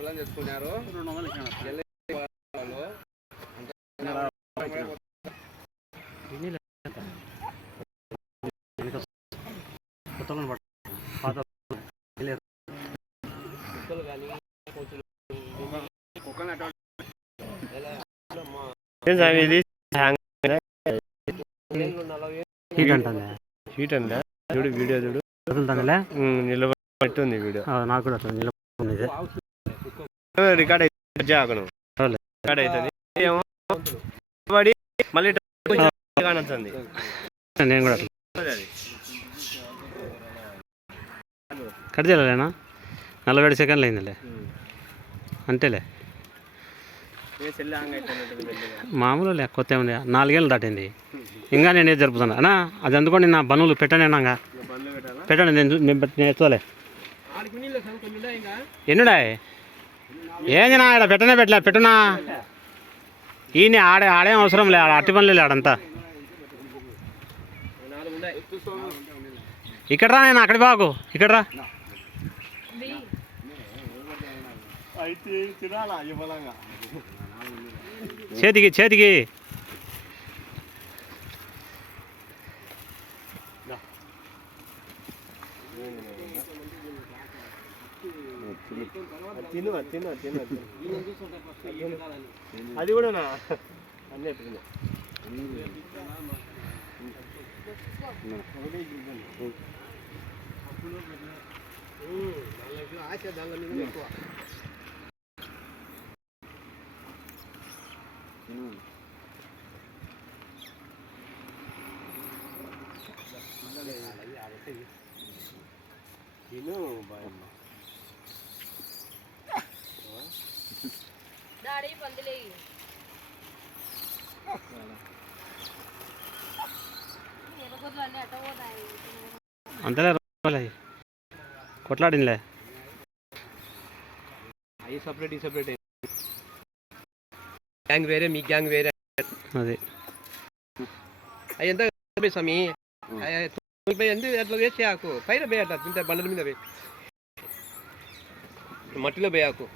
పిల్లలు తెచ్చుకున్నారు 200 హీట్ అంటుందా? హీట్ అందా? చూడు వీడియో చూడు నిలబెట్టుంది వీడియో. నాకు కూడా అట్లా నిలబడుతుంది. రికార్డ్ అయితే రికార్డ్ అవుతుంది ఏమో మళ్ళీ కానొస్తుంది. నేను కూడా కట్ చేయలేనా? 47 సెకండ్లు అయిందిలే అంతేలే. మామూలు కొత్త ఏముంది 4 ఏళ్ళు దాటింది ఇంకా నేనే జరుపుతున్నా అన్నా. అది అందుకోండి నా బనులు పెట్టానేనాగా పెట్టండి. నేను ఎత్తులే ఎన్నుడా ఏంది నా ఇక్కడ పెట్టనా ఈయన ఆడేం అవసరం లే. అట్టి పని లేదు ఆడంతా. ఇక్కడ రా, నేను అక్కడి బాగు ఇక్కడ రా. చేతికి అది కూడా అన్నీ ఆశ దాని మీద ఎక్కువ. అంతలే కొట్లాడిందిలే. అవి సపరేట్ ఈ సపరేట్ గ్యాంగ్ వేరే మీ గ్యాంగ్ వేరే. అది అవి ఎంత స్వామి ఎందుకు అట్లా వేస్ట్ చేయకు. పైన వేయట తింటే బండల మీద వే మట్టిలో వేయకు.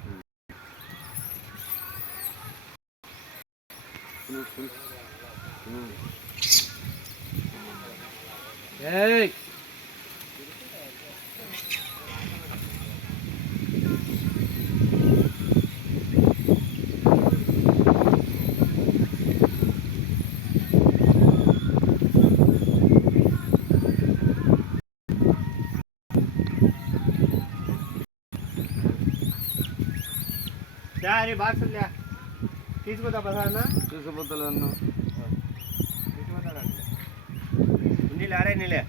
ఏయ్ బాక్స్ తీసుకుంటా ప్రసాద్ తీసుకుపోతాను. నీళ్ళే ఆడే నీళ్ళే